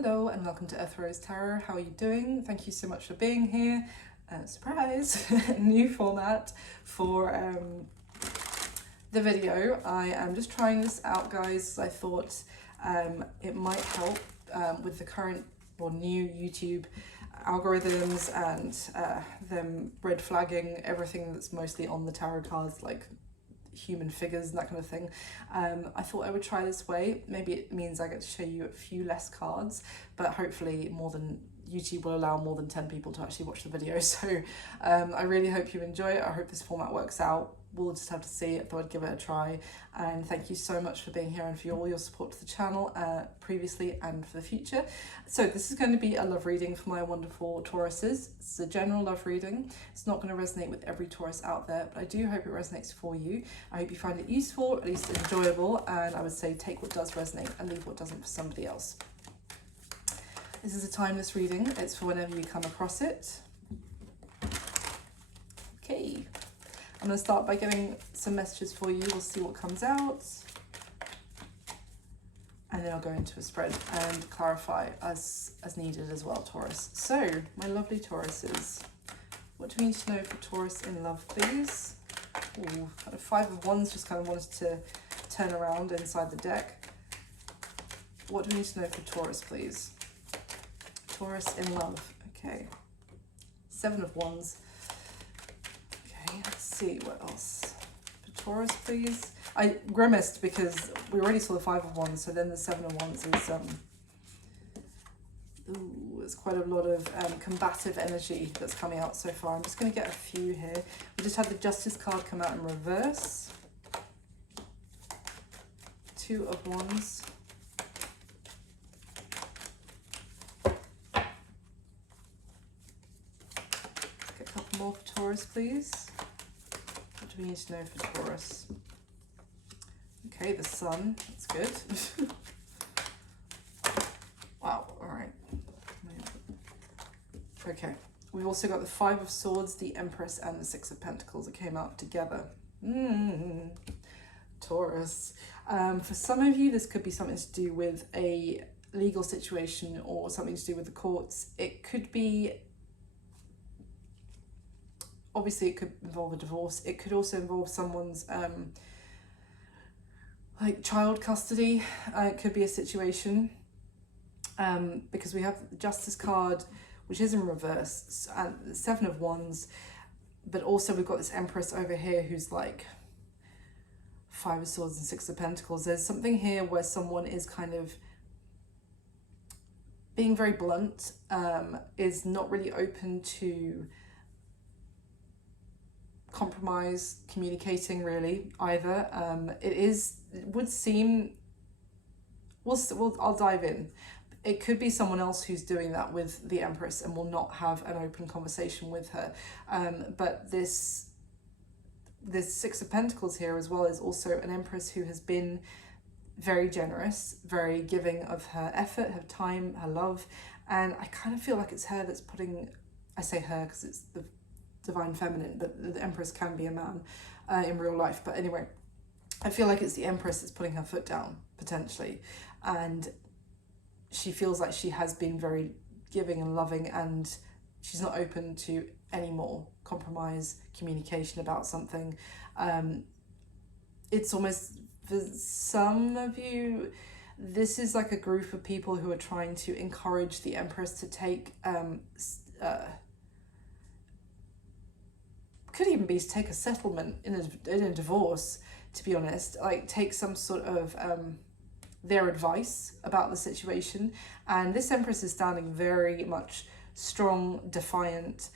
Hello and welcome to Taurus Tarot. How are you doing? Thank you so much for being here. Surprise! New format for the video. I am just trying this out, guys. I thought it might help with the current or new YouTube algorithms and them red flagging everything that's mostly on the tarot cards, like human figures and that kind of thing. I thought I would try this way. Maybe it means I get to show you a few less cards, but hopefully YouTube will allow more than 10 people to actually watch the video. So I really hope you enjoy it. I hope this format works out. We'll just have to see. I thought I'd give it a try. And thank you so much for being here and for all your support to the channel previously and for the future. So this is going to be a love reading for my wonderful Tauruses. It's a general love reading. It's not going to resonate with every Taurus out there, but I do hope it resonates for you. I hope you find it useful, at least enjoyable, and I would say take what does resonate and leave what doesn't for somebody else. This is a timeless reading. It's for whenever you come across it. Okay. I'm going to start by getting some messages for you. We'll see what comes out. And then I'll go into a spread and clarify as needed as well, Taurus. So, my lovely Tauruses, what do we need to know for Taurus in love, please? Ooh, kind of Five of Wands just kind of wanted to turn around inside the deck. What do we need to know for Taurus, please? Taurus in love. Okay. Seven of Wands. Let's see what else for Taurus, please. I grimaced because we already saw the Five of Wands, so then the Seven of Wands is there's quite a lot of combative energy that's coming out so far. I'm just going to get a few here. We just had the Justice card come out in reverse. Two of Wands. Let's get a couple more for Taurus, please. What do we need to know for Taurus? Okay, the Sun. That's good. Wow, all right. Okay, we've also got the Five of Swords, the Empress, and the Six of Pentacles that came out together. Taurus. For some of you, this could be something to do with a legal situation or something to do with the courts. It could be, obviously it could involve a divorce. It could also involve someone's like child custody. It could be a situation because we have the Justice card, which is in reverse, and the Seven of Wands, but also we've got this Empress over here who's like Five of Swords and Six of Pentacles. There's something here where someone is kind of being very blunt, is not really open to compromise, communicating really either. It would seem, I'll dive in. It could be someone else who's doing that with the Empress and will not have an open conversation with her. But this Six of Pentacles here as well is also an Empress who has been very generous, very giving of her effort, her time, her love. And I kind of feel like it's her that's putting, I say her because it's the divine feminine, but the Empress can be a man in real life. But anyway, I feel like it's the Empress that's putting her foot down, potentially. And she feels like she has been very giving and loving, and she's not open to any more compromise, communication about something. It's almost, for some of you, this is like a group of people who are trying to encourage the Empress to take, could even be to take a settlement in a divorce, to be honest, like take some sort of their advice about the situation. And this Empress is standing very much strong, defiant,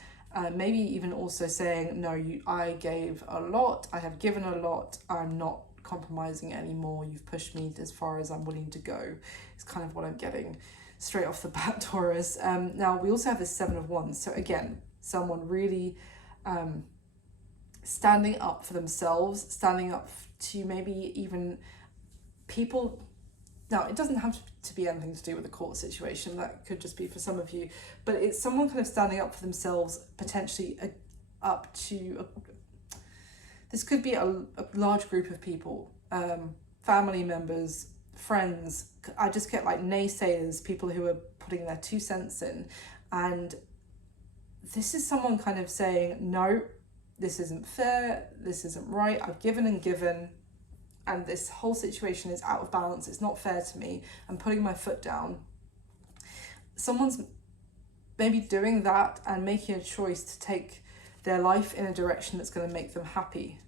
maybe even also saying, no, I gave a lot, I have given a lot, I'm not compromising anymore, you've pushed me as far as I'm willing to go. It's kind of what I'm getting straight off the bat, Taurus. Now we also have this Seven of Wands, so again, someone really standing up for themselves, standing up to maybe even people. Now, it doesn't have to be anything to do with the court situation. That could just be for some of you. But it's someone kind of standing up for themselves, potentially up to... this could be a large group of people, family members, friends. I just get like naysayers, people who are putting their 2 cents in. And this is someone kind of saying, no, this isn't fair, this isn't right, I've given and given, and this whole situation is out of balance, it's not fair to me, I'm putting my foot down. Someone's maybe doing that and making a choice to take their life in a direction that's going to make them happy.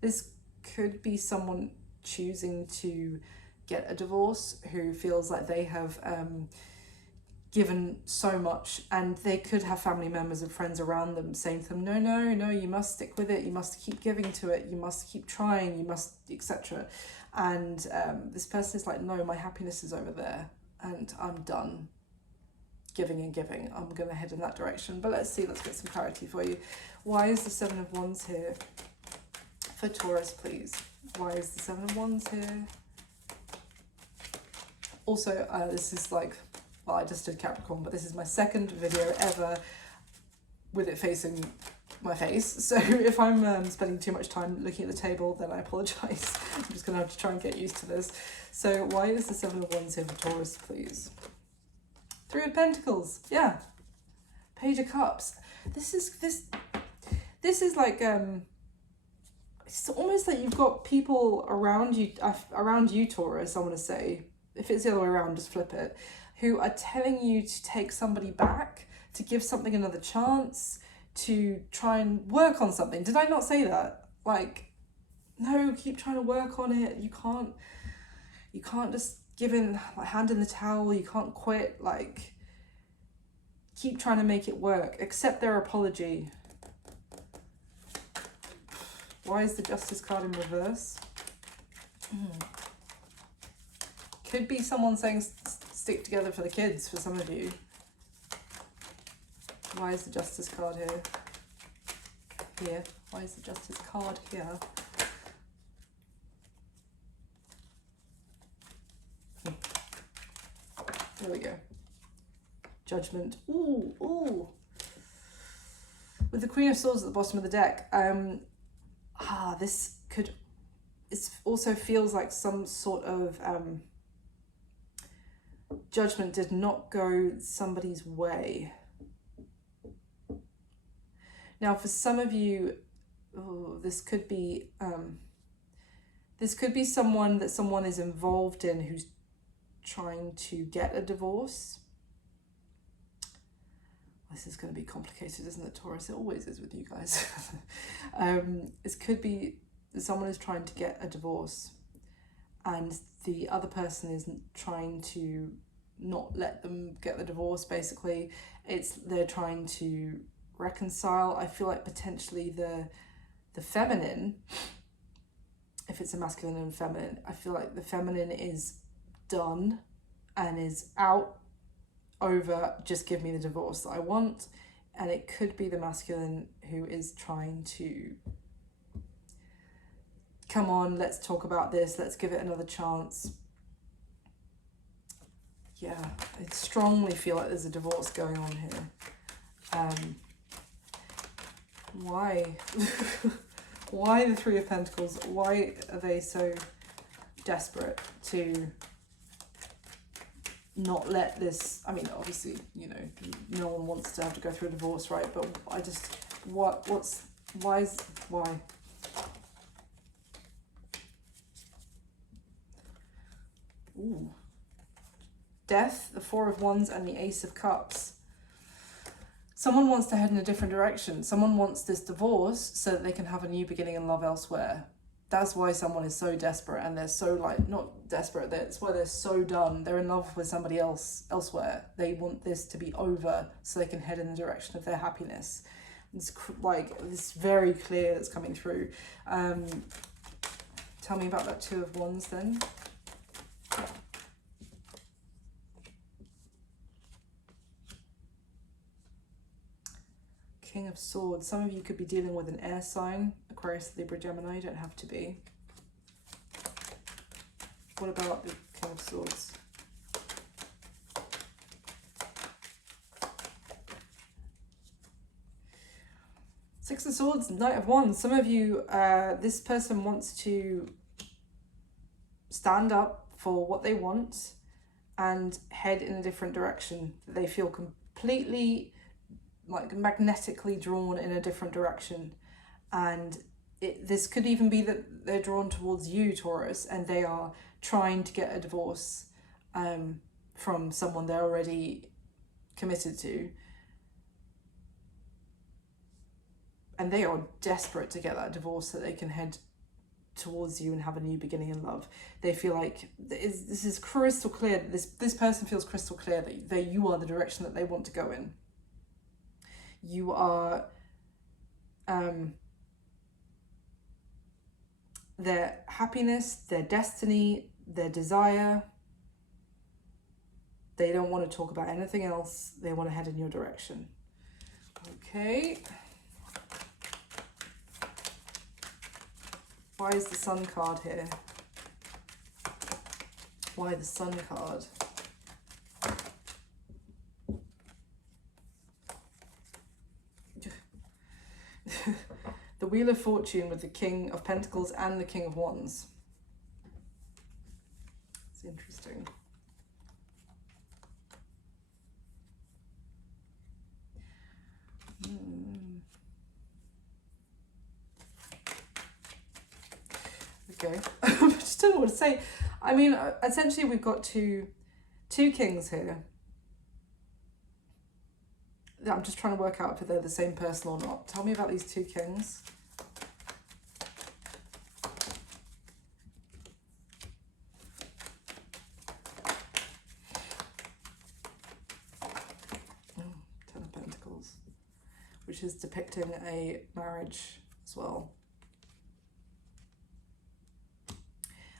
This could be someone choosing to get a divorce who feels like they have given so much, and they could have family members and friends around them saying to them, no, you must stick with it, you must keep giving to it, you must keep trying, you must, etc. And this person is like, no, my happiness is over there and I'm done giving and giving, I'm gonna head in that direction. But let's get some clarity for you. Why is the 7 of Wands here for Taurus, please? Why is the 7 of Wands here? Also, this is like, well, I just did Capricorn, but this is my second video ever with it facing my face. So if I'm spending too much time looking at the table, then I apologise. I'm just going to have to try and get used to this. So why is the 7 of Wands here for Taurus, please? 3 of Pentacles, yeah. Page of Cups. This is like, it's almost like you've got people around you, Taurus, I want to say. If it's the other way around, just flip it. Who are telling you to take somebody back, to give something another chance, to try and work on something. Did I not say that? Like, no, keep trying to work on it. You can't just give in, like, hand in the towel. You can't quit. Like, keep trying to make it work. Accept their apology. Why is the Justice card in reverse? Could be someone saying stick together for the kids for some of you. Why is the Justice card here? Why is the Justice card here? There we go. Judgment. Ooh. With the Queen of Swords at the bottom of the deck. This could... It also feels like some sort of... judgment did not go somebody's way. Now, for some of you, this could be someone that someone is involved in who's trying to get a divorce. This is going to be complicated, isn't it, Taurus? It always is with you guys. It could be that someone is trying to get a divorce, and the other person is trying to not let them get the divorce, basically. They're trying to reconcile. I feel like potentially the feminine, if it's a masculine and feminine, I feel like the feminine is done and is out over just give me the divorce that I want, and it could be the masculine who is trying to come on, let's talk about this, let's give it another chance. Yeah, I strongly feel like there's a divorce going on here. Why? Why the 3 of Pentacles? Why are they so desperate to not let this... I mean, obviously, you know, no one wants to have to go through a divorce, right? But I just... Why? Ooh. Death, the 4 of Wands, and the Ace of Cups. Someone wants to head in a different direction. Someone wants this divorce so that they can have a new beginning and love elsewhere. That's why someone is so desperate, and they're so, like, not desperate, that's why they're so done. They're in love with somebody else elsewhere. They want this to be over so they can head in the direction of their happiness. It's like, it's very clear that's coming through. Tell me about that 2 of Wands then. King of Swords. Some of you could be dealing with an air sign. Aquarius, Libra, Gemini. You don't have to be. What about the King of Swords? Six of Swords, Knight of Wands. Some of you, this person wants to stand up for what they want and head in a different direction. They feel completely like magnetically drawn in a different direction. And this could even be that they're drawn towards you, Taurus, and they are trying to get a divorce from someone they're already committed to. And they are desperate to get that divorce so they can head towards you and have a new beginning in love. They feel like this is crystal clear. This person feels crystal clear that you are the direction that they want to go in. You are their happiness, their destiny, their desire. They don't want to talk about anything else. They want to head in your direction. Okay. Why is the Sun card here? Why the Sun card? The Wheel of Fortune with the King of Pentacles and the King of Wands. It's interesting. Okay, I just don't know what to say. I mean, essentially we've got two kings here. I'm just trying to work out if they're the same person or not. Tell me about these two kings. Oh, Ten of Pentacles, which is depicting a marriage as well.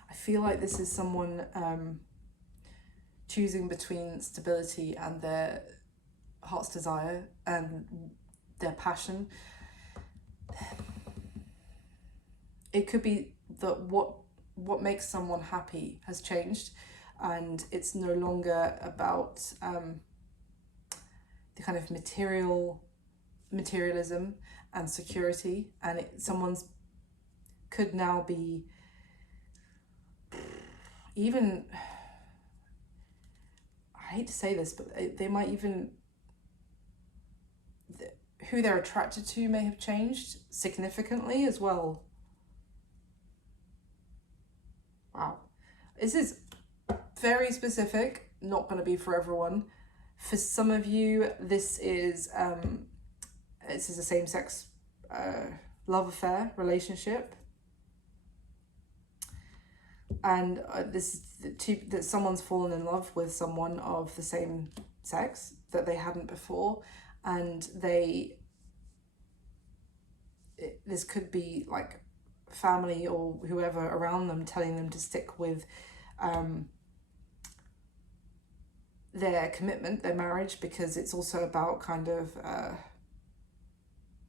I feel like this is someone choosing between stability and their heart's desire and their passion. It could be that what makes someone happy has changed, and it's no longer about the kind of materialism and security, and someone's could now be even, I hate to say this, but they might even, who they're attracted to may have changed significantly as well. Wow. This is very specific, not going to be for everyone. For some of you, this is a same-sex love affair, relationship. And that someone's fallen in love with someone of the same sex that they hadn't before, and this could be like family or whoever around them telling them to stick with their commitment, their marriage, because it's also about kind of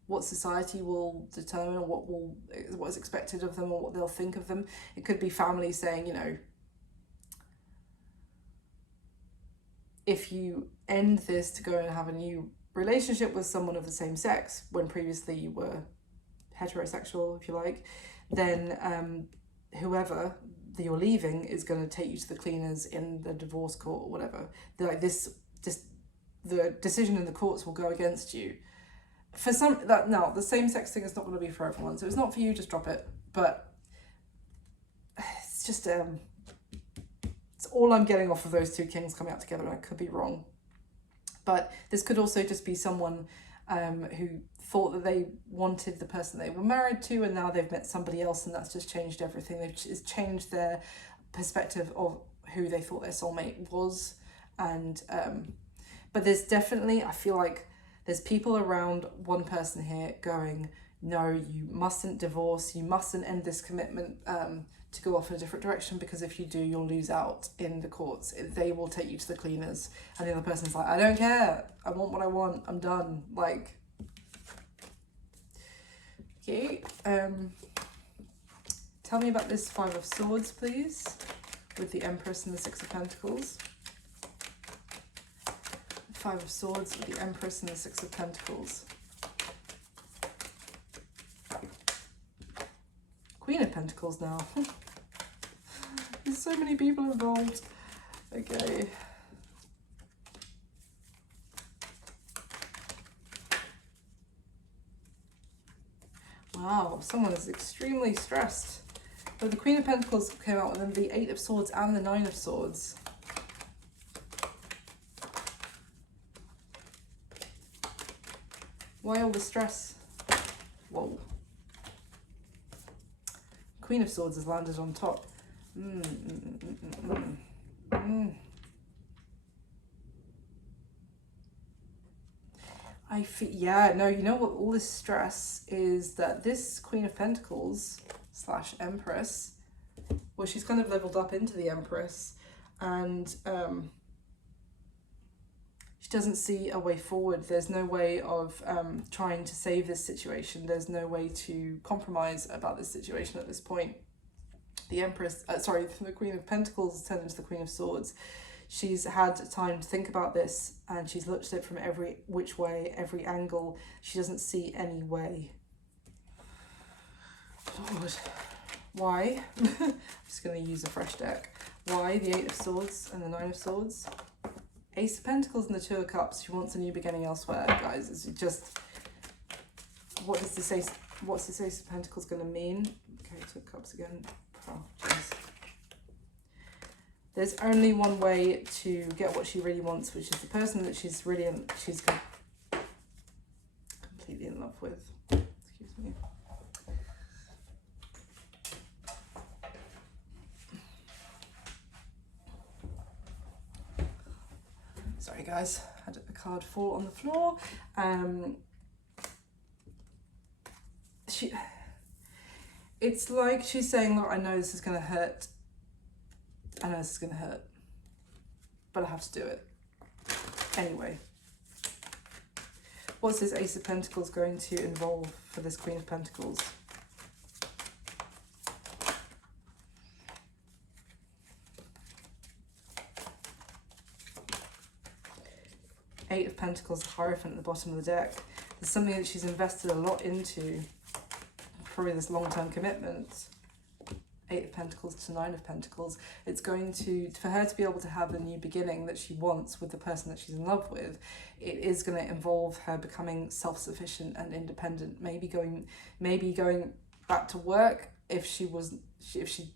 what society will determine, or what is expected of them, or what they'll think of them. It could be family saying, you know, if you end this to go and have a new relationship with someone of the same sex, when previously you were heterosexual, if you like, then whoever that you're leaving is going to take you to the cleaners in the divorce court or whatever. Like the decision in the courts will go against you. For some, no, the same-sex thing is not going to be for everyone. So it's not for you, just drop it. But it's just, it's all I'm getting off of those two kings coming out together, and I could be wrong. But this could also just be someone who thought that they wanted the person they were married to, and now they've met somebody else, and that's just changed everything. It's changed their perspective of who they thought their soulmate was. And but there's definitely, I feel like there's people around one person here going, no, you mustn't divorce, you mustn't end this commitment to go off in a different direction, because if you do, you'll lose out in the courts. They will take you to the cleaners. And the other person's like, I don't care, I want what I want, I'm done. Like, okay, tell me about this Five of Swords, please, with the Empress and the Six of Pentacles. Five of Swords with the Empress and the Six of Pentacles. Queen of Pentacles now. There's so many people involved. Okay. Wow, someone is extremely stressed. But the Queen of Pentacles came out, and then the Eight of Swords and the Nine of Swords. Why all the stress? Whoa. Queen of Swords has landed on top. I feel, yeah, no, you know what, all this stress is that this Queen of Pentacles / Empress, well, she's kind of leveled up into the Empress, and she doesn't see a way forward. There's no way of trying to save this situation. There's no way to compromise about this situation at this point. The Empress, the Queen of Pentacles turned into the Queen of Swords. She's had time to think about this, and she's looked at it from every which way, every angle. She doesn't see any way. Lord, why? I'm just going to use a fresh deck. Why the Eight of Swords and the Nine of Swords? Ace of Pentacles and the Two of Cups. She wants a new beginning elsewhere, guys. It's just, what does this Ace? What's this Ace of Pentacles going to mean? Okay, Two of Cups again. Oh, jeez. There's only one way to get what she really wants, which is the person that she's completely in love with. Excuse me. Sorry guys, had a card fall on the floor. It's like she's saying, look, I know this is going to hurt. I know this is going to hurt, but I have to do it anyway. What's this Ace of Pentacles going to involve for this Queen of Pentacles? Eight of Pentacles, the Hierophant at the bottom of the deck. There's something that she's invested a lot into, probably this long-term commitment. Eight of Pentacles to Nine of Pentacles. It's going to, for her to be able to have the new beginning that she wants with the person that she's in love with, it is going to involve her becoming self-sufficient and independent. Maybe going back to work if she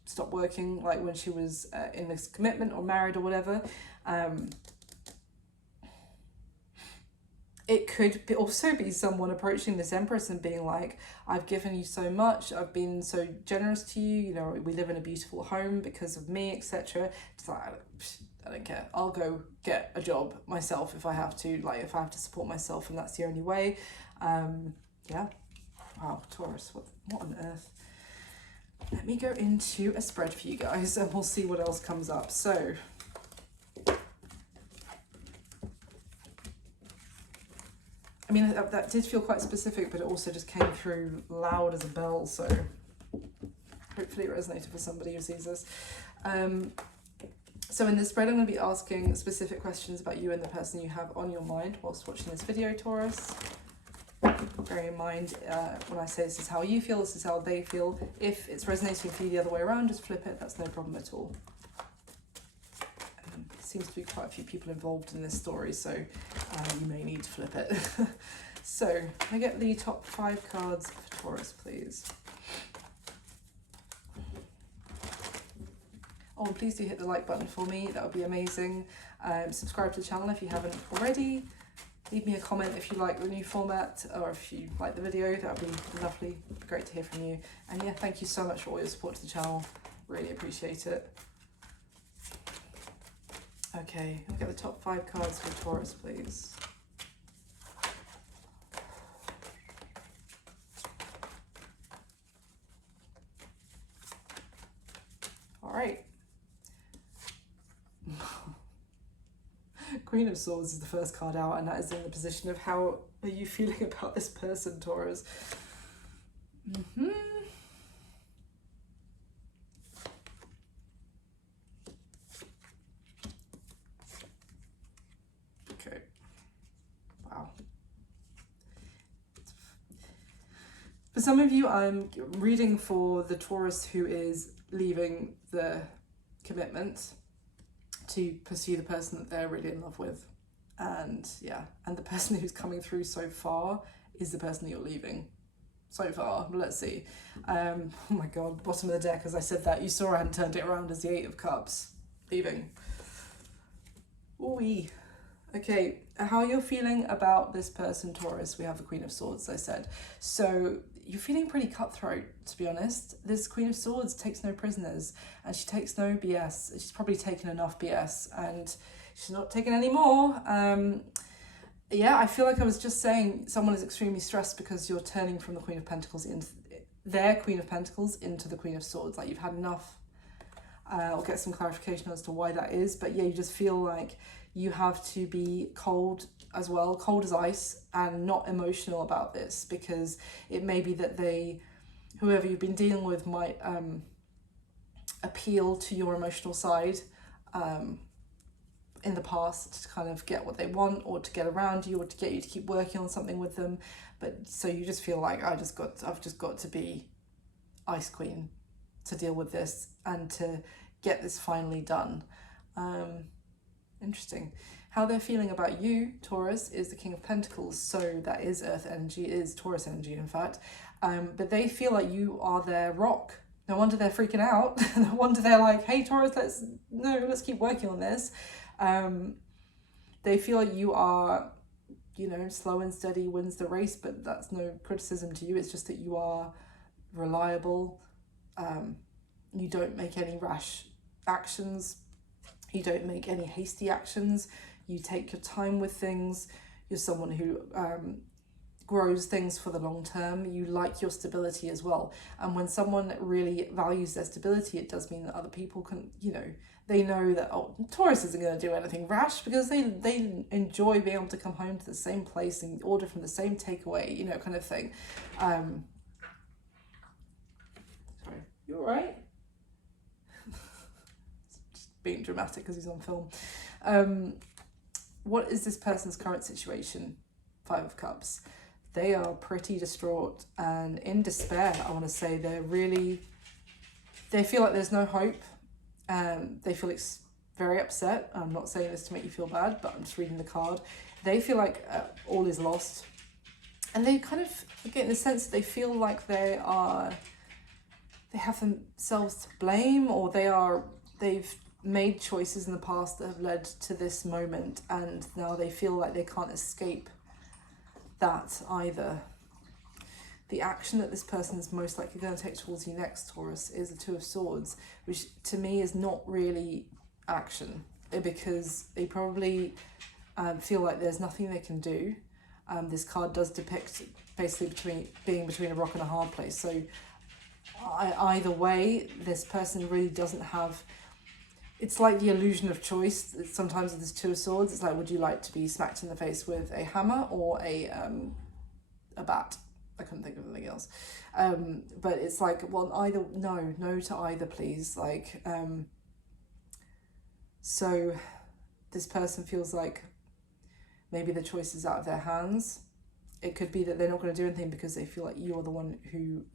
stopped working, like when she was in this commitment or married or whatever. It could also be someone approaching this Empress and being like, I've given you so much, I've been so generous to you, you know, we live in a beautiful home because of me, etc. It's like, I don't care, I'll go get a job myself if I have to, like if I have to support myself and that's the only way. Yeah, wow, Taurus, what on earth? Let me go into a spread for you guys and we'll see what else comes up. So, I mean, that did feel quite specific, but it also just came through loud as a bell, so hopefully it resonated for somebody who sees this. So in this spread, I'm going to be asking specific questions about you and the person you have on your mind whilst watching this video, Taurus. Bear in mind, when I say this is how you feel, this is how they feel. If it's resonating for you the other way around, just flip it, that's no problem at all. Seems to be quite a few people involved in this story, so you may need to flip it. So, can I get the top 5 cards for Taurus, please? Oh, and please do hit the like button for me, that would be amazing. Subscribe to the channel if you haven't already. Leave me a comment if you like the new format, or if you like the video, that would be lovely. It'd be great to hear from you. And yeah, thank you so much for all your support to the channel, really appreciate it. Okay, I'll get the top 5 cards for Taurus, please. All right. Queen of Swords is the first card out, and that is in the position of how are you feeling about this person, Taurus? Okay. Wow. For some of you, I'm reading for the Taurus who is leaving the commitment to pursue the person that they're really in love with. And yeah, and the person who's coming through so far is the person that you're leaving. So far, let's see. Oh my god, bottom of the deck, as I said that, you saw I hadn't turned it around as the Eight of Cups. Leaving. Ooh-wee. Okay, how you're feeling about this person, Taurus. We have the Queen of Swords, as I said. So you're feeling pretty cutthroat, to be honest. This Queen of Swords takes no prisoners, and she takes no BS. She's probably taken enough BS, and she's not taking any more. Yeah, I feel like I was just saying someone is extremely stressed because you're turning from the Queen of Pentacles into their Queen of Pentacles into the Queen of Swords. Like, you've had enough. I'll get some clarification as to why that is, but yeah, you just feel like you have to be cold as well, cold as ice, and not emotional about this, because it may be that whoever you've been dealing with might appeal to your emotional side in the past to kind of get what they want, or to get around you, or to get you to keep working on something with them. But so you just feel like I've just got to be Ice Queen to deal with this and to get this finally done. Interesting. How they're feeling about you, Taurus, is the King of Pentacles. So that is Earth energy, is Taurus energy, in fact. But they feel like you are their rock. No wonder they're freaking out. No wonder they're like, hey, Taurus, let's keep working on this. They feel like you are, slow and steady wins the race, but that's no criticism to you. It's just that you are reliable. You don't make any rash actions. You don't make any hasty actions. You take your time with things. You're someone who grows things for the long term. You like your stability as well. And when someone really values their stability, it does mean that other people can, they know that, oh, Taurus isn't going to do anything rash, because they enjoy being able to come home to the same place and order from the same takeaway, kind of thing. Sorry, you all right? Being dramatic because he's on film. What is this person's current situation? Five of Cups. They are pretty distraught and in despair. I want to say they feel like there's no hope. They feel very upset. I'm not saying this to make you feel bad, but I'm just reading the card. They feel like all is lost, and they kind of get the sense that they feel like they have themselves to blame, or they've made choices in the past that have led to this moment, and now they feel like they can't escape that either. The action that this person is most likely going to take towards you next, Taurus, is the Two of Swords, which to me is not really action, because they probably feel like there's nothing they can do. This card does depict basically being between a rock and a hard place, so either way, this person really doesn't have. It's like the illusion of choice. Sometimes with this Two of Swords, it's like, would you like to be smacked in the face with a hammer or a bat? I couldn't think of anything else. But it's like, well, no to either, please. Like, so this person feels like maybe the choice is out of their hands. It could be that they're not going to do anything because they feel like you're the one who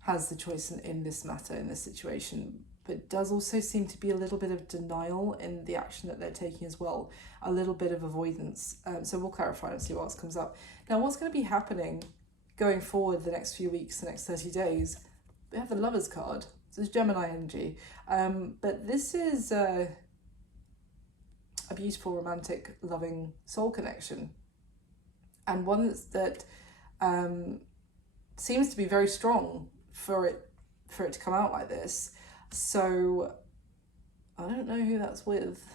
has the choice in this matter, in this situation. But it does also seem to be a little bit of denial in the action that they're taking as well. A little bit of avoidance. So we'll clarify and see what else comes up. Now, what's going to be happening going forward the next few weeks, the next 30 days? We have the Lovers card. So it's Gemini energy. But this is a beautiful, romantic, loving soul connection. And one that seems to be very strong for it to come out like this. So I don't know who that's with.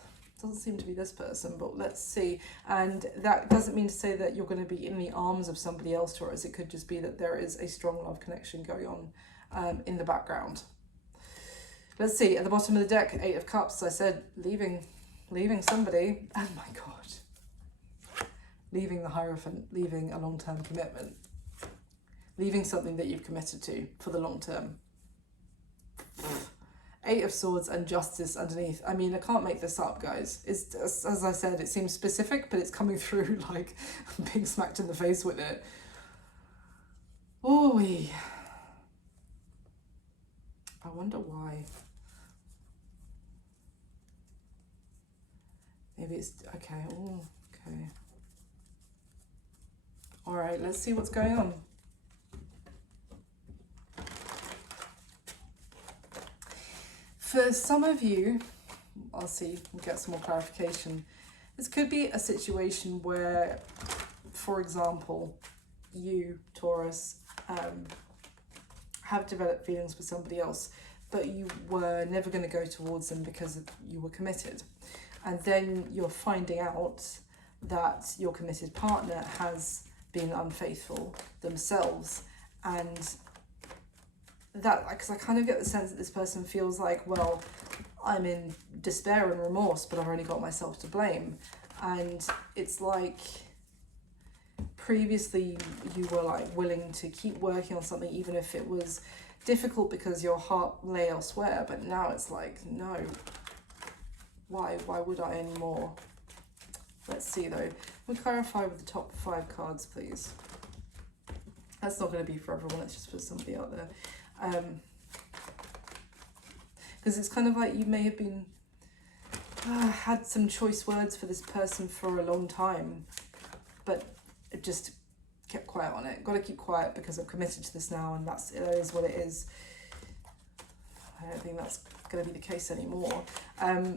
Doesn't seem to be this person, but let's see. And that doesn't mean to say that you're going to be in the arms of somebody else, Taurus. It could just be that there is a strong love connection going on in the background. Let's see, at the bottom of the deck, Eight of Cups. I said leaving somebody. Oh my God. Leaving the Hierophant, leaving a long-term commitment. Leaving something that you've committed to for the long term. Eight of Swords and Justice underneath. I mean, I can't make this up, guys. It's, as I said, it seems specific, but it's coming through like being smacked in the face with it. Oh, I wonder why. maybe it's, okay, ooh, okay. All right, let's see what's going on. For some of you, I'll see, we'll get some more clarification. This could be a situation where, for example, you, Taurus, have developed feelings for somebody else, but you were never going to go towards them because you were committed. And then you're finding out that your committed partner has been unfaithful themselves. And that, because I kind of get the sense that this person feels like, well, I'm in despair and remorse, but I've only got myself to blame. And it's like, previously you were like willing to keep working on something even if it was difficult because your heart lay elsewhere, but now it's like, no, why would I anymore? Let's see though. We'll clarify with the top 5 cards, please. That's not going to be for everyone, it's just for somebody out there. Because it's kind of like you may have been had some choice words for this person for a long time, but it just kept quiet on it. Got to keep quiet because I'm committed to this now, and that is what it is. I don't think that's going to be the case anymore. Let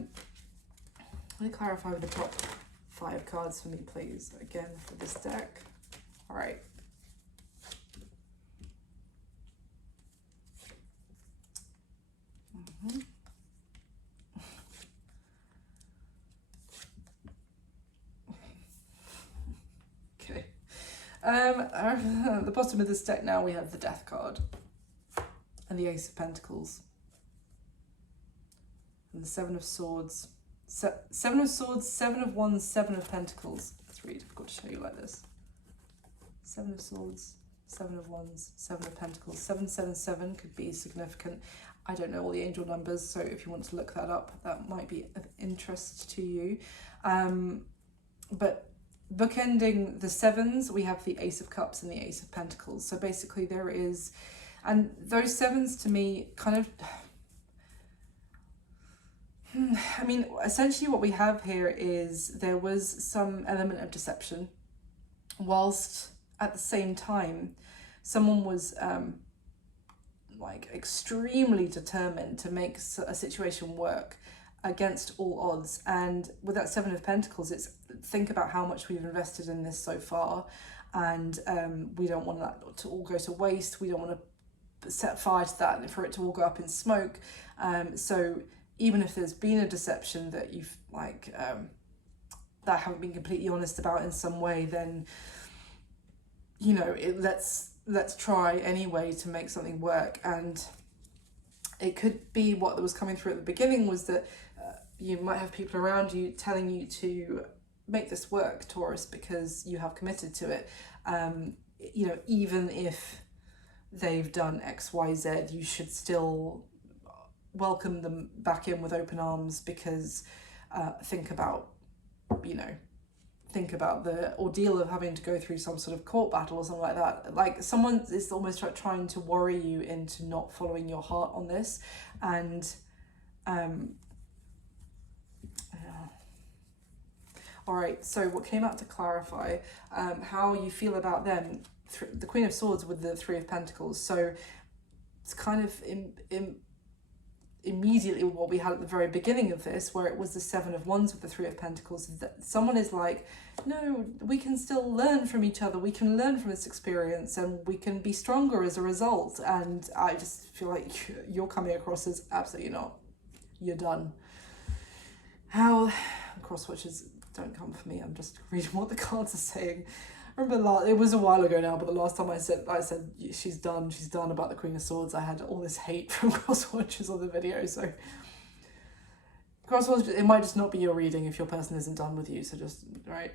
me clarify with the top 5 cards for me, please. Again, for this deck. All right. Okay. At the bottom of this deck now we have the Death card and the Ace of Pentacles and the Seven of Swords. Seven of Swords, Seven of Wands, Seven of Pentacles. Let's read. I've got to show you like this. Seven of Swords, Seven of Wands, Seven of Pentacles. 777 could be significant. I don't know all the angel numbers, so if you want to look that up, that might be of interest to you. But bookending the sevens, we have the Ace of Cups and the Ace of Pentacles. So basically there is, and those sevens to me kind of, I mean, essentially what we have here is there was some element of deception, whilst at the same time, someone was like extremely determined to make a situation work against all odds. And with that Seven of Pentacles, it's think about how much we've invested in this so far, and we don't want that to all go to waste. We don't want to set fire to that and for it to all go up in smoke. So even if there's been a deception that you've like that haven't been completely honest about in some way, then you know, let's try anyway to make something work. And it could be what was coming through at the beginning was that you might have people around you telling you to make this work, Taurus, because you have committed to it. You know, even if they've done X, Y, Z, you should still welcome them back in with open arms, because think about the ordeal of having to go through some sort of court battle or something like that. Like someone is almost like trying to worry you into not following your heart on this. And all right, so what came out to clarify how you feel about them, the Queen of Swords with the Three of Pentacles. So it's kind of immediately what we had at the very beginning of this, where it was the Seven of Wands with the Three of Pentacles, that someone is like, no, we can still learn from each other, we can learn from this experience, and we can be stronger as a result. And I just feel like you're coming across as absolutely not. You're done. How cross watchers don't come for me, I'm just reading what the cards are saying. I remember it was a while ago now, but the last time I said she's done about the Queen of Swords, I had all this hate from cross-watchers on the video. So cross-watchers, it might just not be your reading if your person isn't done with you. So just, right,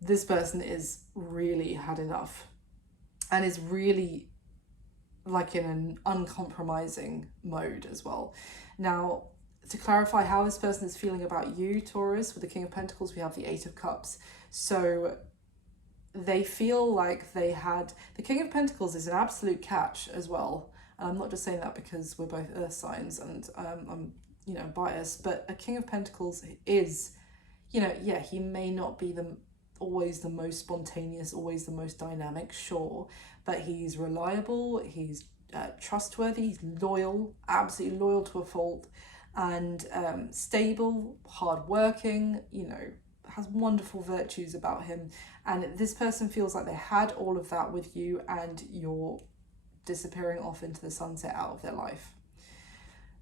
this person is really had enough and is really like in an uncompromising mode as well. Now, to clarify how this person is feeling about you, Taurus, with the King of Pentacles, we have the Eight of Cups. So they feel like they had, the King of Pentacles is an absolute catch as well. And I'm not just saying that because we're both earth signs and I'm, you know, biased, but a King of Pentacles is, you know, yeah, he may not be always the most spontaneous, always the most dynamic, sure, but he's reliable, he's trustworthy, he's loyal, absolutely loyal to a fault, and stable, hardworking, you know, has wonderful virtues about him. And this person feels like they had all of that with you, and you're disappearing off into the sunset out of their life.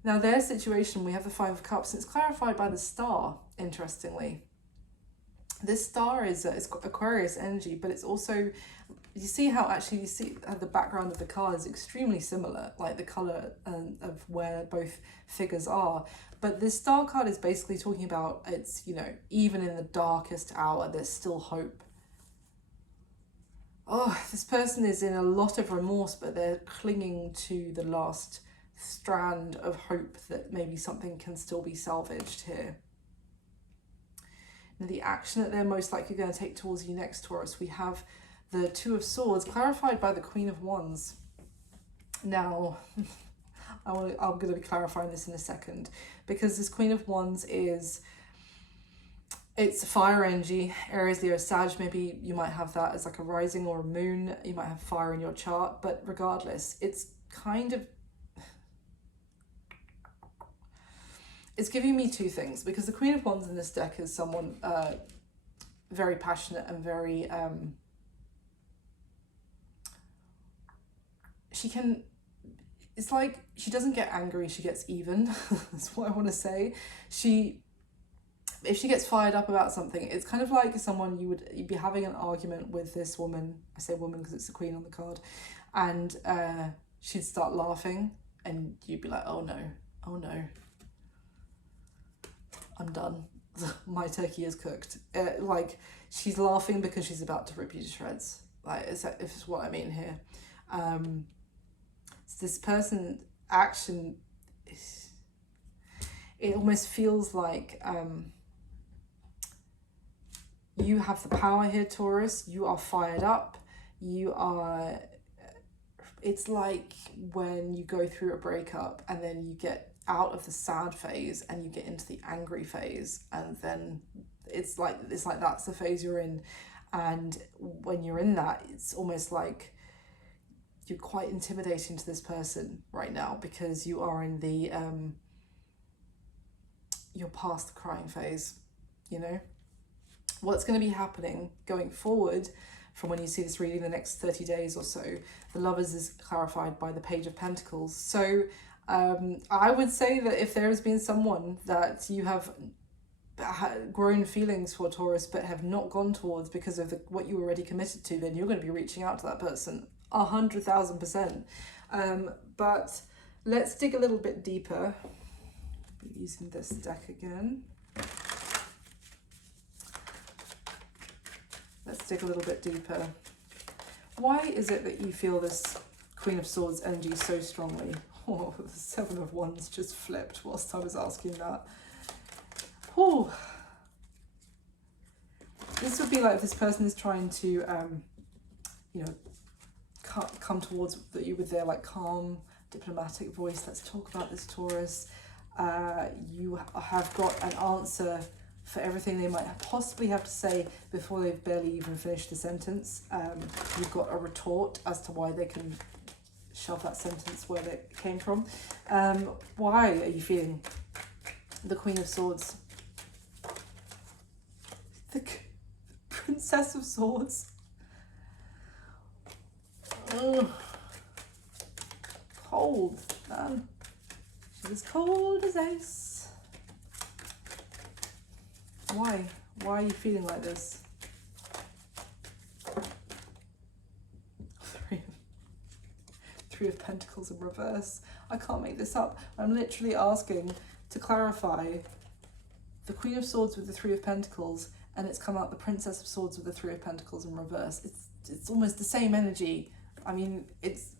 Now their situation, we have the Five of Cups, and it's clarified by the Star, interestingly. This Star is it's Aquarius energy, but it's also, you see how the background of the card is extremely similar, like the colour of where both figures are. But this Star card is basically talking about, it's, you know, even in the darkest hour, there's still hope. Oh, this person is in a lot of remorse, but they're clinging to the last strand of hope that maybe something can still be salvaged here. Now, the action that they're most likely going to take towards you next, Taurus, we have the Two of Swords, clarified by the Queen of Wands. Now, I'm going to be clarifying this in a second, because this Queen of Wands is, it's fire energy, Aries, Leo, Sag. Maybe you might have that as like a rising or a moon. You might have fire in your chart, but regardless, it's kind of, it's giving me two things, because the Queen of Wands in this deck is someone very passionate and very, she can, it's like she doesn't get angry, she gets even. That's what I want to say. If she gets fired up about something, it's kind of like someone you'd be having an argument with this woman. I say woman because it's the Queen on the card, and she'd start laughing, and you'd be like, oh no, I'm done. My turkey is cooked. Like, she's laughing because she's about to rip you to shreds. Like, it's what I mean here. This person action, it almost feels like you have the power here, Taurus. You are fired up. You are, it's like when you go through a breakup and then you get out of the sad phase and you get into the angry phase, and then it's like that's the phase you're in. And when you're in that, it's almost like you're quite intimidating to this person right now, because you are in the you're past the crying phase. You know what's going to be happening going forward from when you see this reading the next 30 days or so. The Lovers is clarified by the Page of Pentacles. So I would say that if there has been someone that you have grown feelings for, Taurus, but have not gone towards because of what you already committed to, then you're going to be reaching out to that person 100,000%. But let's dig a little bit deeper. I'll be using this deck again. Let's dig a little bit deeper. Why is it that you feel this Queen of Swords energy so strongly? Oh, the Seven of Wands just flipped whilst I was asking that. Oh, this would be like if this person is trying to, you know, come towards you with their like calm, diplomatic voice. Let's talk about this, Taurus. You have got an answer for everything they might possibly have to say before they've barely even finished the sentence. You've got a retort as to why they can shove that sentence where they came from. Why are you feeling the Queen of Swords? The Princess of Swords. Cold, man. She's as cold as ice. Why? Why are you feeling like this? Three of Pentacles in reverse. I can't make this up. I'm literally asking to clarify the Queen of Swords with the Three of Pentacles, and it's come out the Princess of Swords with the Three of Pentacles in reverse. It's almost the same energy. I mean, it's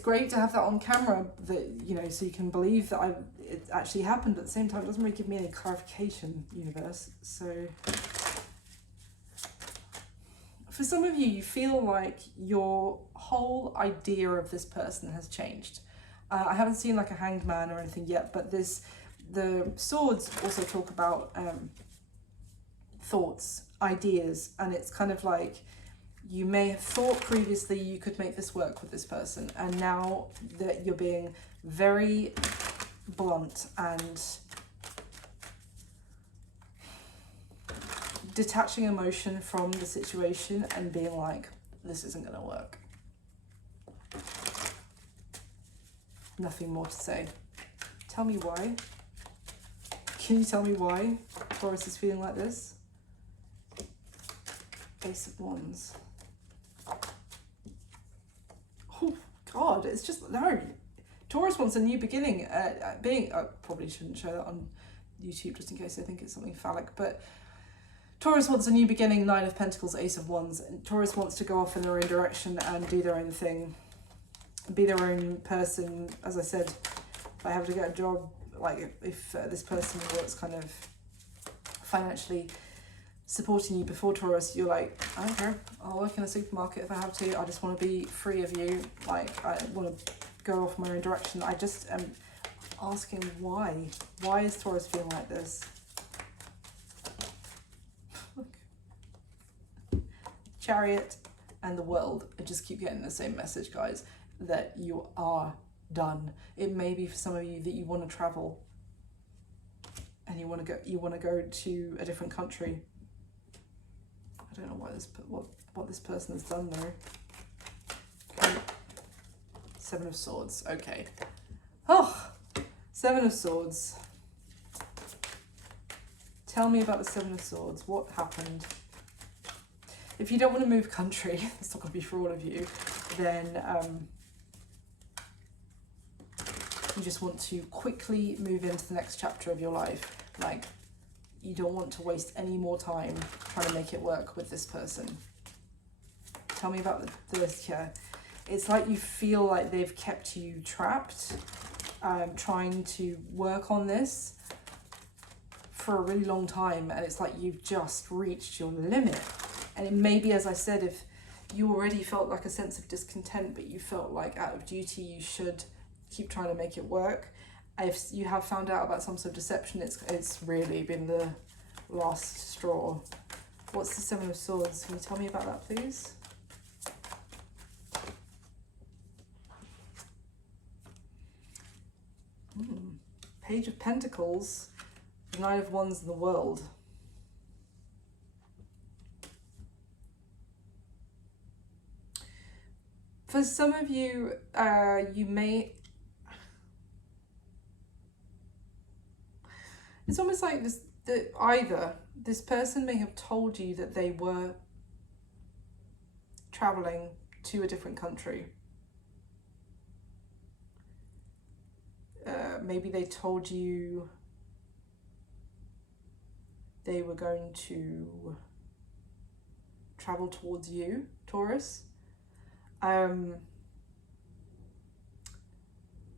great to have that on camera, that, you know, so you can believe that it actually happened, but at the same time it doesn't really give me any clarification, universe. So for some of you, you feel like your whole idea of this person has changed. I haven't seen like a hanged man or anything yet, but the swords also talk about thoughts, ideas, and it's kind of like you may have thought previously you could make this work with this person, and now that you're being very blunt and detaching emotion from the situation and being like, this isn't going to work. Nothing more to say. Tell me why. Can you tell me why Taurus is feeling like this? Ace of Wands. Oh God, it's just, no. Taurus wants a new beginning. I probably shouldn't show that on YouTube just in case I think it's something phallic, but Taurus wants a new beginning, Nine of Pentacles, Ace of Wands. And Taurus wants to go off in their own direction and do their own thing. Be their own person. As I said, if I have to get a job, like if this person was kind of financially supporting you before Taurus, you're like, I don't care, I'll work in a supermarket if I have to. I just want to be free of you. Like, I want to go off my own direction. I just am asking why. Why is Taurus feeling like this? Chariot and the World. I just keep getting the same message, guys, that you are done. It may be for some of you that you want to travel and you want to go to a different country. I don't know why what this person has done though. Okay. Seven of Swords. Okay. Oh, Seven of Swords. Tell me about the Seven of Swords. What happened? If you don't want to move country, it's not going to be for all of you, then you just want to quickly move into the next chapter of your life. Like, you don't want to waste any more time trying to make it work with this person. Tell me about this here. It's like you feel like they've kept you trapped, trying to work on this for a really long time, and it's like you've just reached your limit. And it may be, as I said, if you already felt like a sense of discontent, but you felt like out of duty you should keep trying to make it work. If you have found out about some sort of deception, it's really been the last straw. What's the Seven of Swords? Can you tell me about that, please? Page of Pentacles, Nine of Wands in the World. For some of you, you may... It's almost like either this person may have told you that they were traveling to a different country. Maybe they told you they were going to travel towards you, Taurus. But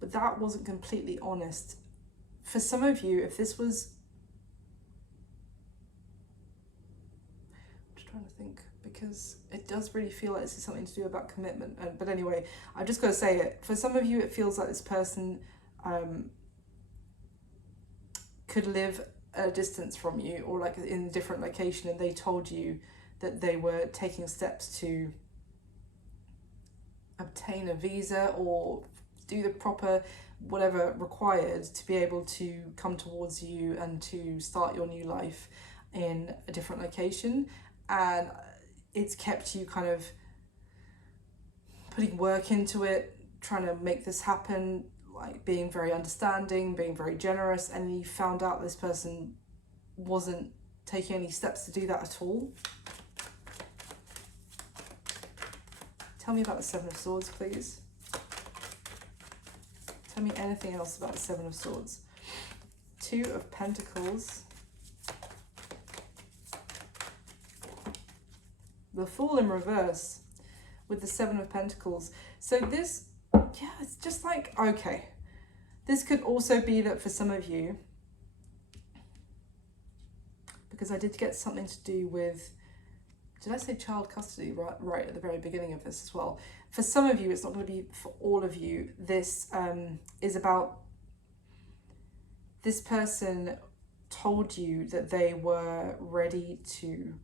that wasn't completely honest. For some of you, if this was... I'm just trying to think, because it does really feel like this is something to do about commitment. But anyway, I've just got to say it. For some of you, it feels like this person could live at a distance from you, or like in a different location, and they told you that they were taking steps to obtain a visa or do the proper whatever required to be able to come towards you and to start your new life in a different location. And it's kept you kind of putting work into it, trying to make this happen, like being very understanding, being very generous, and you found out this person wasn't taking any steps to do that at all. Tell me about the Seven of Swords, please. Tell me anything else about the Seven of Swords. Two of Pentacles. The Fool in reverse with the Seven of Pentacles. So this, yeah, it's just like, okay. This could also be that for some of you, because I did get something to do with, did I say child custody right at the very beginning of this as well? For some of you, it's not going to be for all of you. This is about this person told you that they were ready to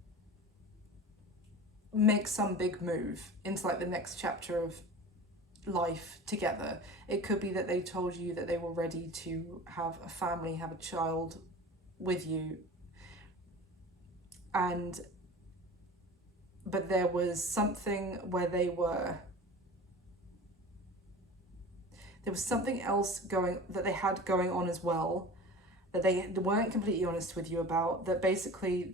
make some big move into like the next chapter of life together. It could be that they told you that they were ready to have a family, have a child with you, but there was something where there was something else that they had going on as well, that they weren't completely honest with you about, that basically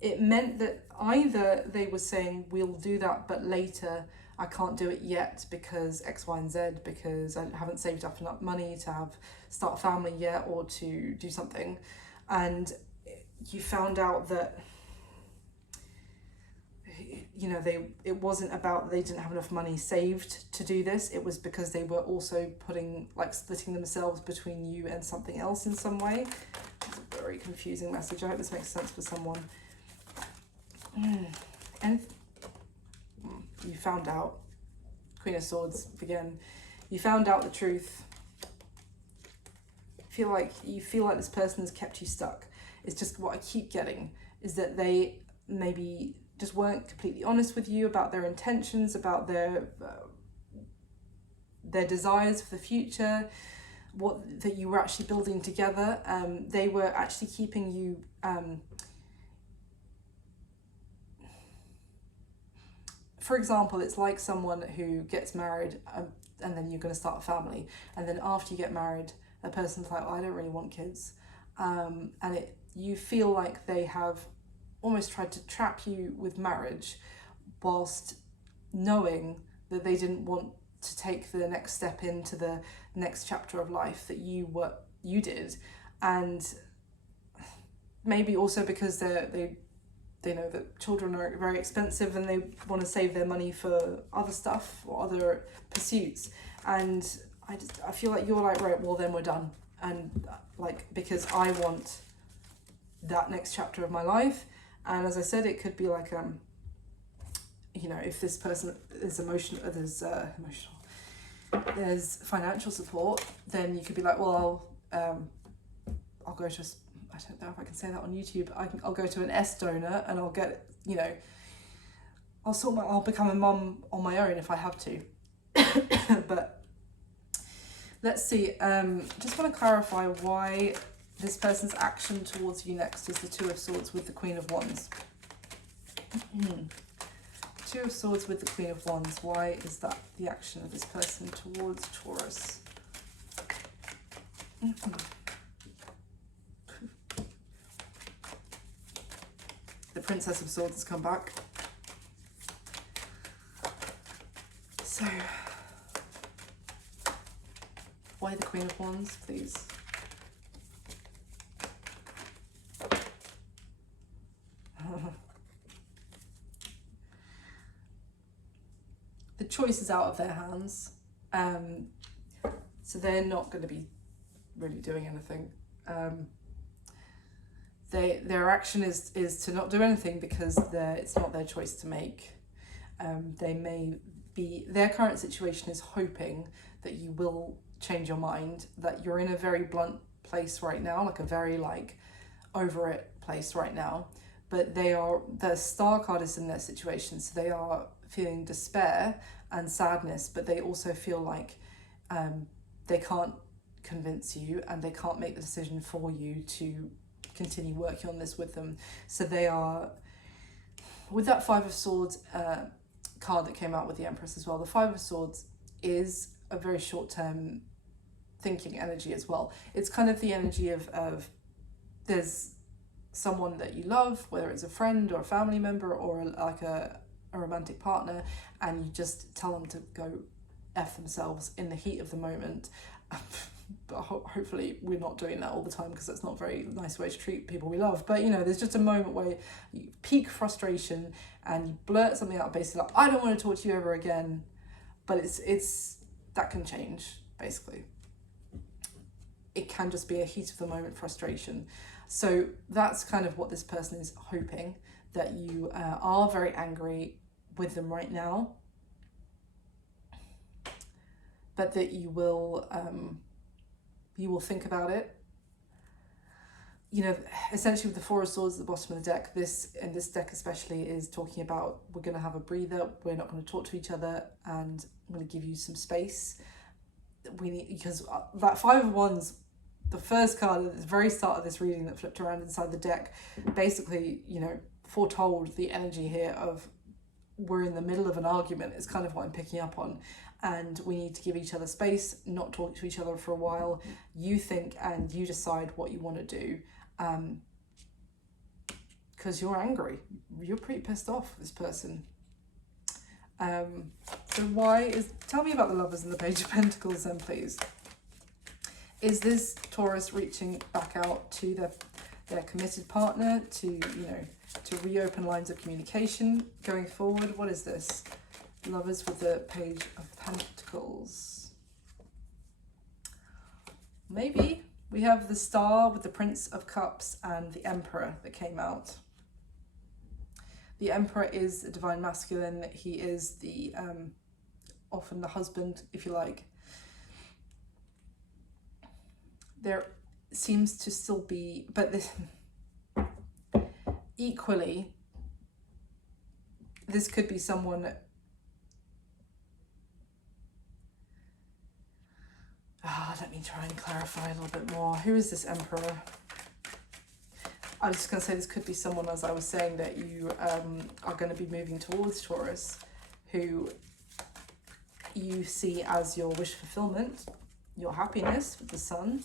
it meant that either they were saying, we'll do that, but later, I can't do it yet because X, Y, and Z, because I haven't saved up enough money to start a family yet, or to do something. And you found out that, you know, it wasn't about they didn't have enough money saved to do this. It was because they were also splitting themselves between you and something else in some way. It's a very confusing message. I hope this makes sense for someone. And you found out, Queen of Swords again, you found out the truth. You feel like this person has kept you stuck. It's just what I keep getting is that they maybe just weren't completely honest with you about their intentions, about their desires for the future, that you were actually building together. They were actually keeping you for example, it's like someone who gets married and then you're going to start a family, and then after you get married, a person's like, oh, I don't really want kids, and you feel like they have almost tried to trap you with marriage, whilst knowing that they didn't want to take the next step into the next chapter of life that you did, and maybe also because they know that children are very expensive and they want to save their money for other stuff or other pursuits. And I feel like you're like, right, well then we're done. And because I want that next chapter of my life. And as I said, it could be like, if this person is emotional, there's financial support, then you could be like, well, I'll go to I don't know if I can say that on YouTube. I'll go to an S donor and I'll get, I'll become a mum on my own if I have to. But let's see. Just want to clarify why this person's action towards you next is the Two of Swords with the Queen of Wands. Two of Swords with the Queen of Wands. Why is that the action of this person towards Taurus? The Princess of Swords has come back. So, why the Queen of Wands, please? The choice is out of their hands. So they're not going to be really doing anything. Their action is to not do anything because it's not their choice to make. Their current situation is hoping that you will change your mind, that you're in a very blunt place right now, like a very over it place right now. But the Star card is in their situation, so they are feeling despair and sadness, but they also feel like they can't convince you and they can't make the decision for you to continue working on this with them. So they are, with that Five of Swords card that came out with the Empress as well, the Five of Swords is a very short-term thinking energy as well. It's kind of the energy of there's someone that you love, whether it's a friend or a family member or a romantic partner, and you just tell them to go F themselves in the heat of the moment. But hopefully we're not doing that all the time, because that's not a very nice way to treat people we love. But there's just a moment where you peak frustration and you blurt something out, basically like, I don't want to talk to you ever again. But it's that can change, basically. It can just be a heat of the moment frustration. So that's kind of what this person is hoping, that you are very angry with them right now. but that you will think about it. You know, essentially with the Four of Swords at the bottom of the deck, this deck especially is talking about, we're going to have a breather, we're not going to talk to each other, and I'm going to give you some space. We need, because that Five of Wands, the first card at the very start of this reading that flipped around inside the deck, basically, you know, foretold the energy here of we're in the middle of an argument, is kind of what I'm picking up on. And we need to give each other space, not talk to each other for a while. You think and you decide what you want to do. Because you're angry. You're pretty pissed off with this person. So tell me about the Lovers and the Page of Pentacles then, please. Is this Taurus reaching back out to their committed partner to, you know, to reopen lines of communication going forward? What is this? Lovers with the Page of Pentacles. Maybe. We have the Star with the Prince of Cups and the Emperor that came out. The Emperor is the divine masculine. He is the often the husband, if you like. There seems to still be, but this equally, this could be someone. Let me try and clarify a little bit more. Who is this Emperor? I was just going to say this could be someone, as I was saying, that you are going to be moving towards, Taurus, who you see as your wish fulfillment, your happiness with the Sun.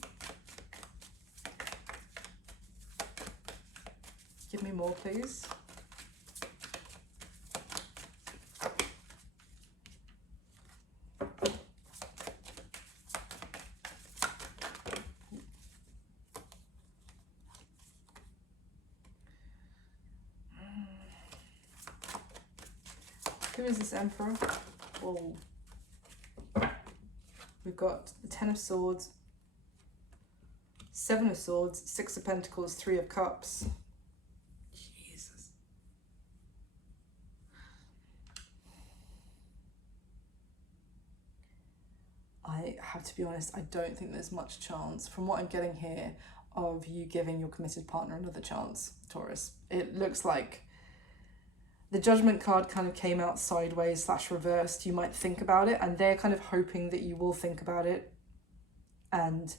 Give me more, please. Who is this Emperor? Oh. We've got the Ten of Swords, Seven of Swords, Six of Pentacles, Three of Cups. Jesus. I have to be honest, I don't think there's much chance, from what I'm getting here, of you giving your committed partner another chance, Taurus. It looks like the Judgment card kind of came out sideways / reversed. You might think about it, and they're kind of hoping that you will think about it and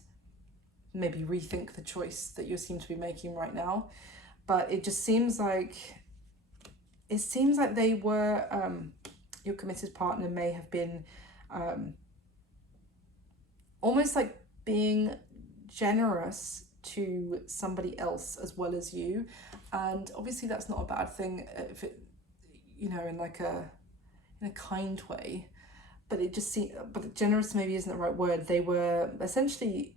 maybe rethink the choice that you seem to be making right now. But it just seems like, they were, your committed partner may have been almost like being generous to somebody else as well as you. And obviously that's not a bad thing if it, you know, in a kind way, but it just seems, but generous maybe isn't the right word. They were essentially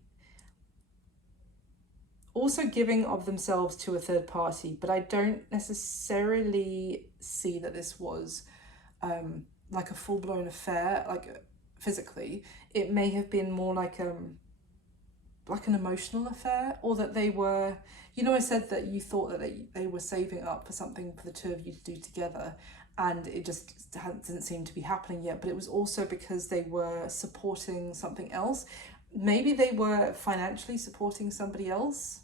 also giving of themselves to a third party, but I don't necessarily see that this was like a full-blown affair, like physically. It may have been more like an emotional affair, or that they were, you know, I said that you thought that they were saving up for something for the two of you to do together, and it just didn't seem to be happening yet. But it was also because they were supporting something else. Maybe they were financially supporting somebody else.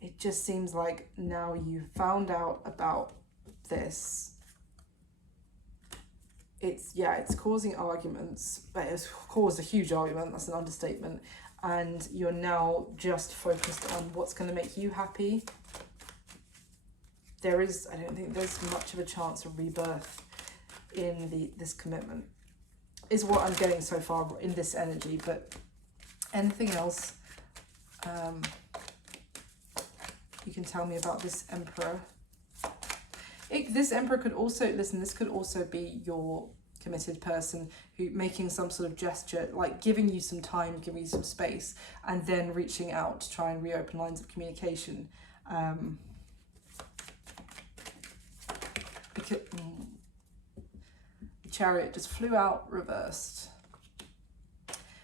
It just seems like now you've found out about this. It's causing arguments, but it's caused a huge argument, that's an understatement, and you're now just focused on what's going to make you happy. I don't think there's much of a chance of rebirth in this commitment, is what I'm getting so far in this energy. But anything else you can tell me about this Emperor? This Emperor could also, listen, this could also be your committed person who making some sort of gesture, like giving you some time, giving you some space, and then reaching out to try and reopen lines of communication. Because the Chariot just flew out reversed.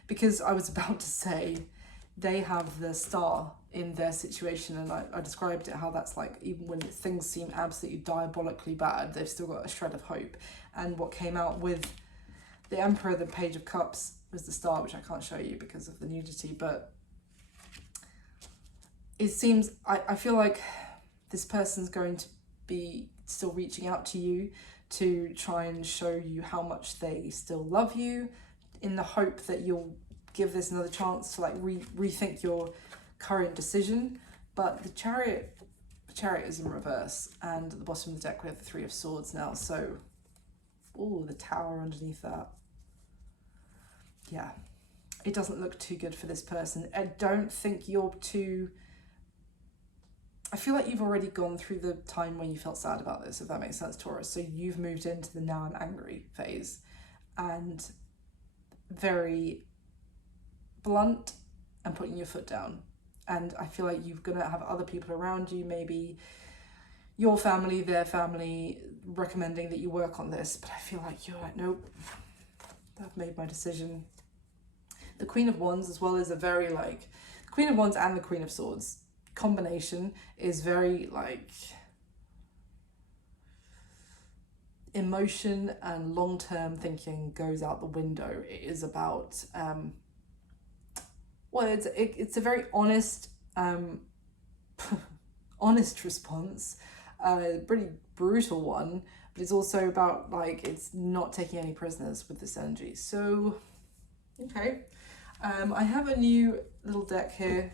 Because I was about to say, they have the Star in their situation, and I described it, how that's like, even when things seem absolutely diabolically bad, they've still got a shred of hope. And what came out with the Emperor, the Page of Cups was the start, which I can't show you because of the nudity, but it seems, I feel like this person's going to be still reaching out to you to try and show you how much they still love you, in the hope that you'll give this another chance to like rethink your current decision. But the Chariot is in reverse, and at the bottom of the deck we have the Three of Swords now, so the Tower underneath that. Yeah, it doesn't look too good for this person. I don't think you're too... I feel like you've already gone through the time when you felt sad about this, if that makes sense, Taurus. So you've moved into the now I'm angry phase, and very blunt and putting your foot down. And I feel like you're going to have other people around you, maybe your family, their family, recommending that you work on this. But I feel like you're like, nope, I've made my decision. The Queen of Wands as well is a very like... Queen of Wands and the Queen of Swords combination is very like... emotion and long-term thinking goes out the window. It is about... well, it's a very honest, honest response, pretty brutal one, but it's also about like, it's not taking any prisoners with this energy. So, okay. I have a new little deck here,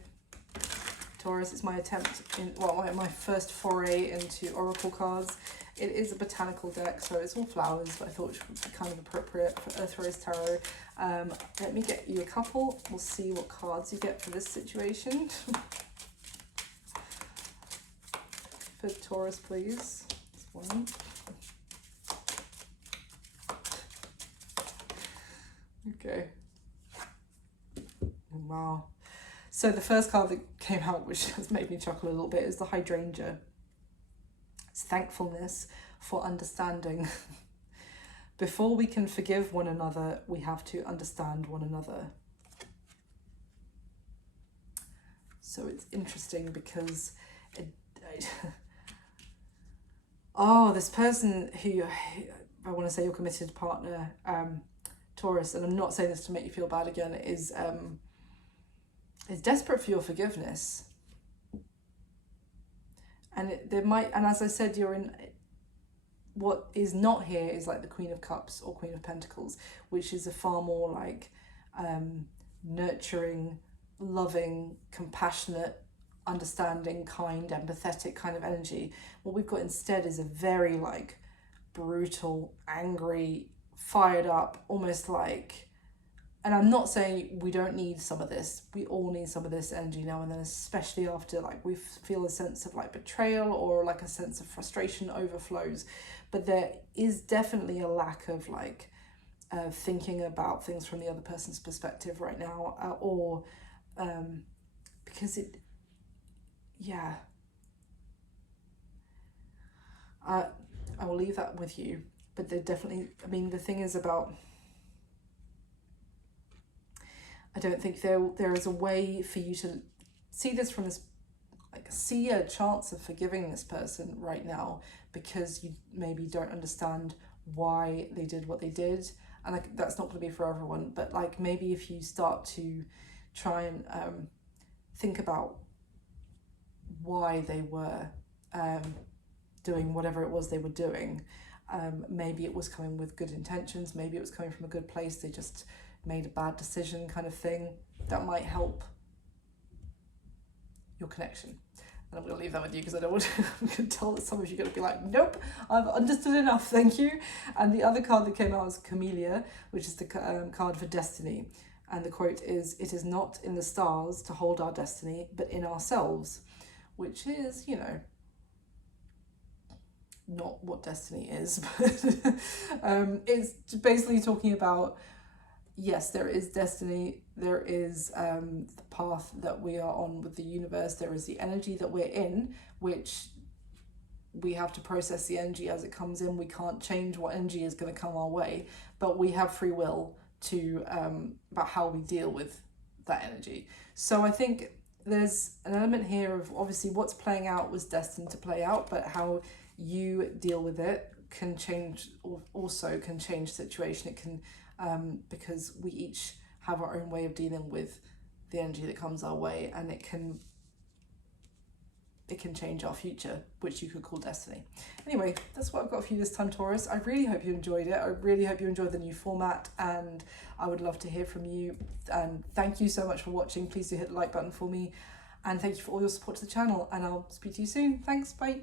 Taurus. It's my attempt in, well, my first foray into oracle cards. It is a botanical deck, so it's all flowers, but I thought it would be kind of appropriate for Earth Rose Tarot. Let me get you a couple. We'll see what cards you get for this situation. For Taurus, please. This one. Okay. Wow. So the first card that came out, which has made me chuckle a little bit, is the Hydrangea. It's thankfulness for understanding. Before we can forgive one another, we have to understand one another. So it's interesting because this person who, I want to say your committed partner, Taurus, and I'm not saying this to make you feel bad again, is desperate for your forgiveness. And there might, and as I said, you're in, what is not here is like the Queen of Cups or Queen of Pentacles, which is a far more like nurturing, loving, compassionate, understanding, kind, empathetic kind of energy. What we've got instead is a very like brutal, angry, fired up, almost like, and I'm not saying we don't need some of this. We all need some of this energy now and then, especially after like we feel a sense of like betrayal or like a sense of frustration overflows. But there is definitely a lack of like thinking about things from the other person's perspective right now, because it, yeah. I will leave that with you. But they're definitely, I mean, the thing is about, I don't think there is a way for you to see this from this, like see a chance of forgiving this person right now, because you maybe don't understand why they did what they did. And like, that's not going to be for everyone, but like maybe if you start to try and think about why they were doing whatever it was they were doing. Maybe it was coming with good intentions, maybe it was coming from a good place, they just made a bad decision kind of thing. That might help your connection. And I'm going to leave that with you because I don't want to, I'm going to tell that some of you are going to be like, nope, I've understood enough, thank you. And the other card that came out was Camellia, which is the card for destiny. And the quote is, "It is not in the stars to hold our destiny, but in ourselves," which is, you know, not what destiny is, but it's basically talking about, yes, there is destiny, there is the path that we are on with the universe, there is the energy that we're in, which we have to process the energy as it comes in. We can't change what energy is going to come our way, but we have free will to about how we deal with that energy. So I think there's an element here of obviously what's playing out was destined to play out, but how you deal with it can change, also can change the situation. It can because we each have our own way of dealing with the energy that comes our way, and it can change our future, which you could call destiny. Anyway, that's what I've got for you this time, Taurus. I really hope you enjoyed it. I really hope you enjoyed the new format, and I would love to hear from you. And thank you so much for watching. Please do hit the like button for me, and thank you for all your support to the channel, and I'll speak to you soon. Thanks, bye.